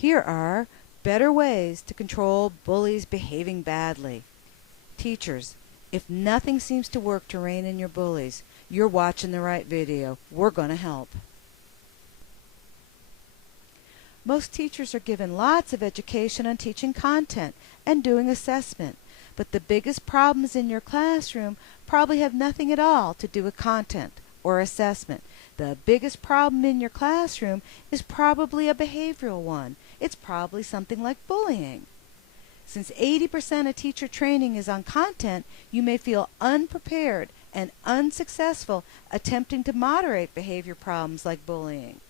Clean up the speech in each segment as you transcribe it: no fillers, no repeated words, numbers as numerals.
Here are better ways to control bullies behaving badly. Teachers, if nothing seems to work to rein in your bullies, you're watching the right video. We're going to help. Most teachers are given lots of education on teaching content and doing assessment, but the biggest problems in your classroom probably have nothing at all to do with content or assessment. The biggest problem in your classroom is probably a behavioral one. It's probably something like bullying. Since 80% of teacher training is on content, you may feel unprepared and unsuccessful attempting to moderate behavior problems like bullying.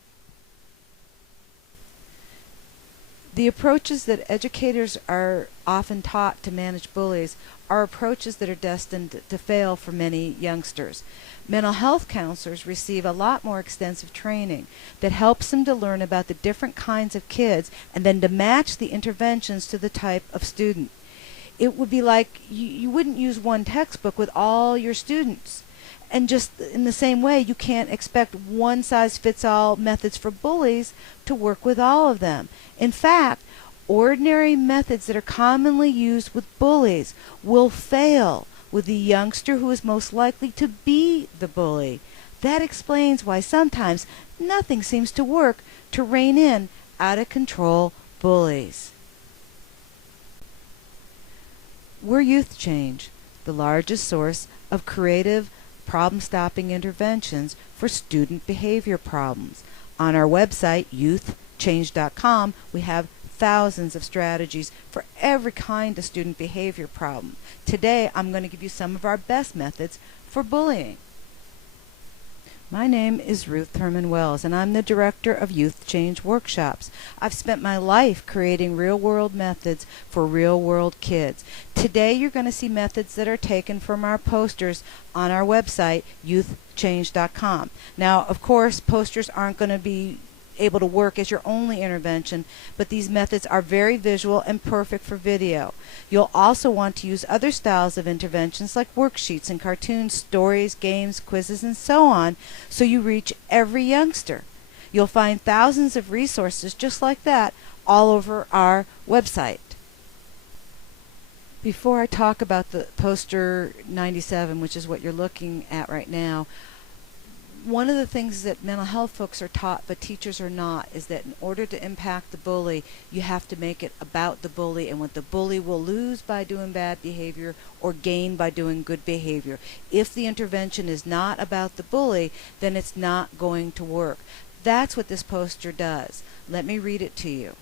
The approaches that educators are often taught to manage bullies are approaches that are destined to fail for many youngsters. Mental health counselors receive a lot more extensive training that helps them to learn about the different kinds of kids and then to match the interventions to the type of student. It would be like you wouldn't use one textbook with all your students. And just in the same way, you can't expect one-size-fits-all methods for bullies to work with all of them. In fact, ordinary methods that are commonly used with bullies will fail with the youngster who is most likely to be the bully. That explains why sometimes nothing seems to work to rein in out-of-control bullies. We're Youth Change, the largest source of creative problem-stopping interventions for student behavior problems. On our website, youthchange.com, we have thousands of strategies for every kind of student behavior problem. Today, I'm going to give you some of our best methods for bullying. My name is Ruth Herman Wells, and I'm the director of Youth Change Workshops. I've spent my life creating real-world methods for real-world kids. Today, you're going to see methods that are taken from our posters on our website, youthchange.com. Now, of course, posters aren't going to be able to work as your only intervention, but these methods are very visual and perfect for video. You'll also want to use other styles of interventions like worksheets and cartoons, stories, games, quizzes, and so on, so you reach every youngster. You'll find thousands of resources just like that all over our website. Before I talk about the poster 97, which is what you're looking at right now, one of the things that mental health folks are taught, but teachers are not, is that in order to impact the bully, you have to make it about the bully and what the bully will lose by doing bad behavior or gain by doing good behavior. If the intervention is not about the bully, then it's not going to work. That's what this poster does. Let me read it to you.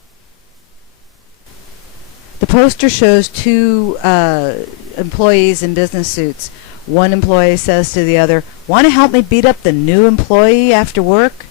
The poster shows two employees in business suits. One employee says to the other, "Want to help me beat up the new employee after work?"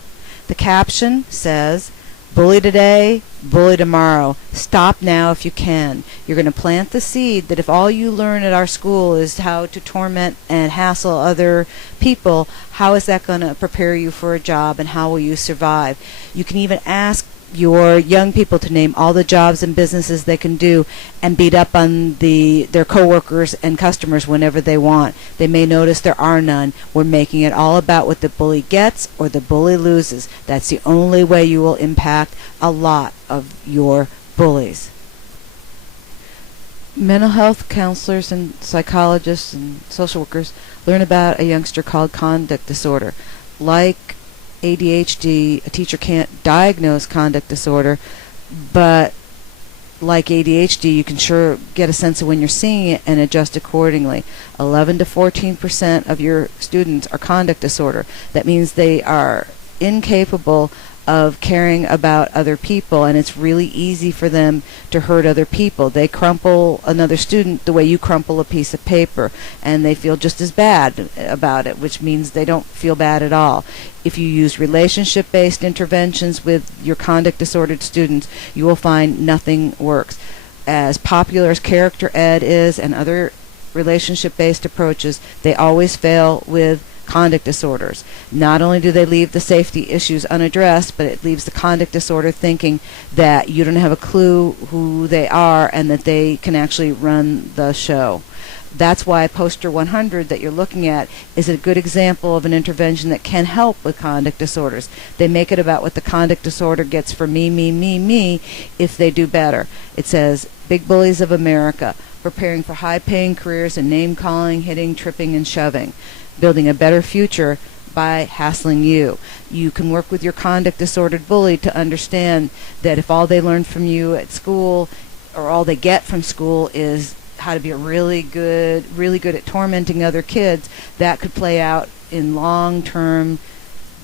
The caption says, "Bully today, bully tomorrow. Stop now if you can." You're going to plant the seed that if all you learn at our school is how to torment and hassle other people, how is that going to prepare you for a job and how will you survive? You can even ask your young people to name all the jobs and businesses they can do and beat up on their coworkers and customers whenever they want. They may notice there are none. We're making it all about what the bully gets or the bully loses. That's the only way you will impact a lot of your bullies. Mental health counselors and psychologists and social workers learn about a youngster called conduct disorder. Like ADHD, a teacher can't diagnose conduct disorder, but like ADHD, you can sure get a sense of when you're seeing it and adjust accordingly. 11 to 14% of your students are conduct disorder. That means they are incapable of caring about other people, and it's really easy for them to hurt other people. They crumple another student the way you crumple a piece of paper, and they feel just as bad about it, which means they don't feel bad at all. If you use relationship-based interventions with your conduct disordered students, you will find nothing works. As popular as character ed is and other relationship-based approaches, they always fail with conduct disorders. Not only do they leave the safety issues unaddressed, but it leaves the conduct disorder thinking that you don't have a clue who they are and that they can actually run the show. That's why poster 100 that you're looking at is a good example of an intervention that can help with conduct disorders. They make it about what the conduct disorder gets for me if they do better. It says, Big Bullies of America, preparing for high-paying careers in name-calling, hitting, tripping, and shoving, building a better future by hassling you. You can work with your conduct disordered bully to understand that if all they learn from you at school, or all they get from school, is how to be really good at tormenting other kids, that could play out in long-term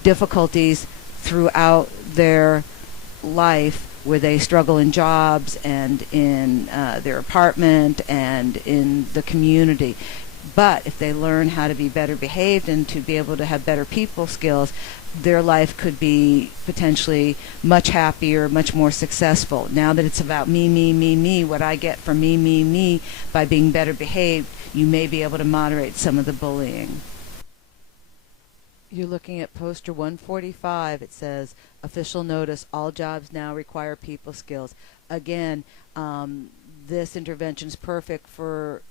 difficulties throughout their life, where they struggle in jobs and in their apartment and in the community. But if they learn how to be better behaved and to be able to have better people skills, their life could be potentially much happier, much more successful. Now that it's about me, what I get from me, by being better behaved, you may be able to moderate some of the bullying. You're looking at poster 145. It says, official notice, all jobs now require people skills. Again, this intervention is perfect for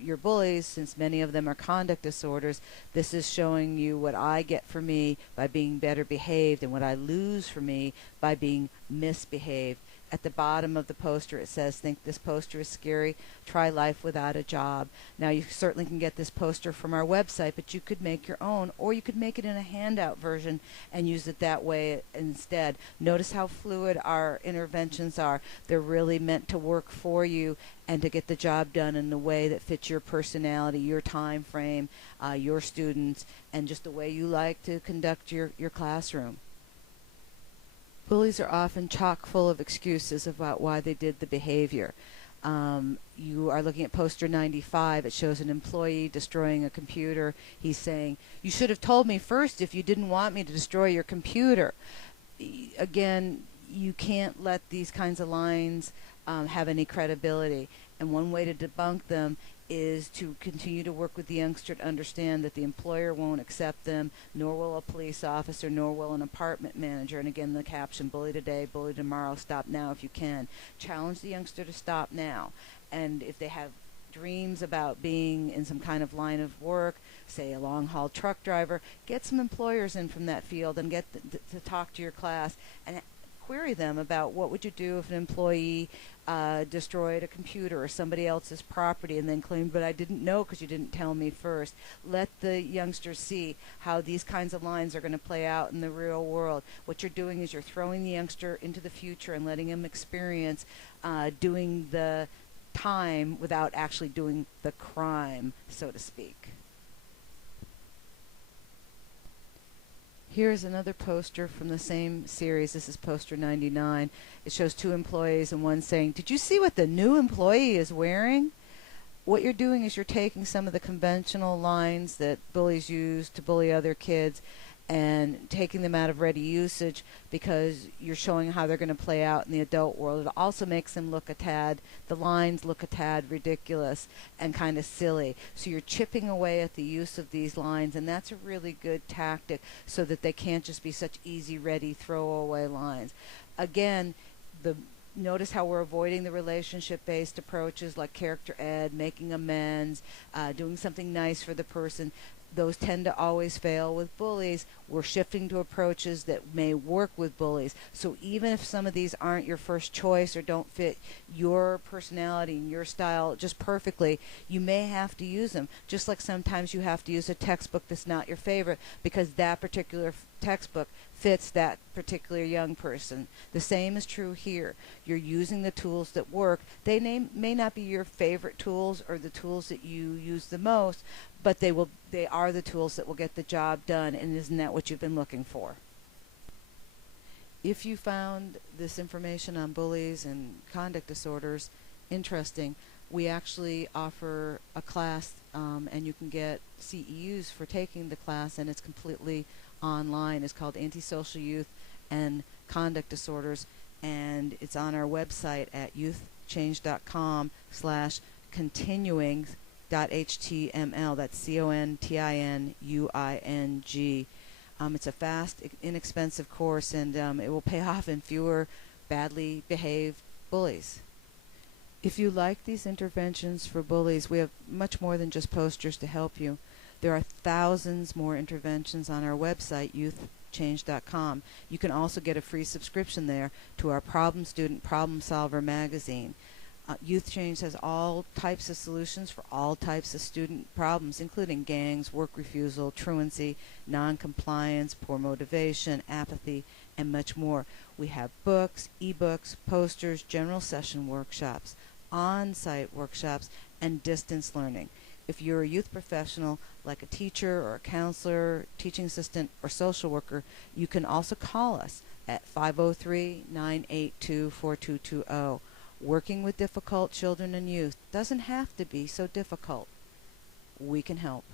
your bullies, since many of them are conduct disorders. This is showing you what I get for me by being better behaved and what I lose for me by being misbehaved. At the bottom of the poster it says, think this poster is scary, try life without a job. Now you certainly can get this poster from our website, but you could make your own, or you could make it in a handout version and use it that way instead. Notice how fluid our interventions are. They're really meant to work for you and to get the job done in the way that fits your personality, your time frame, your students, and just the way you like to conduct your classroom. Bullies are often chock full of excuses about why they did the behavior. You are looking at poster 95. It shows an employee destroying a computer. He's saying, you should have told me first if you didn't want me to destroy your computer. Again, you can't let these kinds of lines have any credibility. And one way to debunk them is to continue to work with the youngster to understand that the employer won't accept them, nor will a police officer, nor will an apartment manager. And again, the caption, bully today, bully tomorrow, stop now if you can. Challenge the youngster to stop now. And if they have dreams about being in some kind of line of work, say a long-haul truck driver, get some employers in from that field and get to talk to your class and query them about what would you do if an employee destroyed a computer or somebody else's property and then claimed, but I didn't know because you didn't tell me first. Let the youngsters see how these kinds of lines are going to play out in the real world. What you're doing is you're throwing the youngster into the future and letting him experience doing the time without actually doing the crime, so to speak. Here's another poster from the same series. This is poster 99. It shows two employees and one saying, did you see what the new employee is wearing? What you're doing is you're taking some of the conventional lines that bullies use to bully other kids and taking them out of ready usage because you're showing how they're going to play out in the adult world. It also makes them look the lines look a tad ridiculous and kind of silly. So you're chipping away at the use of these lines, and that's a really good tactic so that they can't just be such easy, ready, throwaway lines. Again, notice how we're avoiding the relationship-based approaches like character ed, making amends, doing something nice for the person. Those tend to always fail with bullies. We're shifting to approaches that may work with bullies. So even if some of these aren't your first choice or don't fit your personality and your style just perfectly, you may have to use them. Just like sometimes you have to use a textbook that's not your favorite because that particular textbook fits that particular young person. The same is true here. You're using the tools that work. They may not be your favorite tools or the tools that you use the most, but they are the tools that will get the job done, and isn't that what you've been looking for? If you found this information on bullies and conduct disorders interesting, we actually offer a class, and you can get CEUs for taking the class, and it's completely online. It's called Antisocial Youth and Conduct Disorders, and it's on our website at youthchange.com/continuing.html. That's CONTINUING. It's a fast, inexpensive course, and it will pay off in fewer badly behaved bullies. If you like these interventions for bullies, we have much more than just posters to help you. There are thousands more interventions on our website, youthchange.com. You can also get a free subscription there to our Problem Student Problem Solver magazine. Youth Change has all types of solutions for all types of student problems, including gangs, work refusal, truancy, non-compliance, poor motivation, apathy, and much more. We have books, ebooks, posters, general session workshops, on-site workshops, and distance learning. If you're a youth professional like a teacher or a counselor, teaching assistant, or social worker, you can also call us at 503-982-4220. Working with difficult children and youth doesn't have to be so difficult. We can help.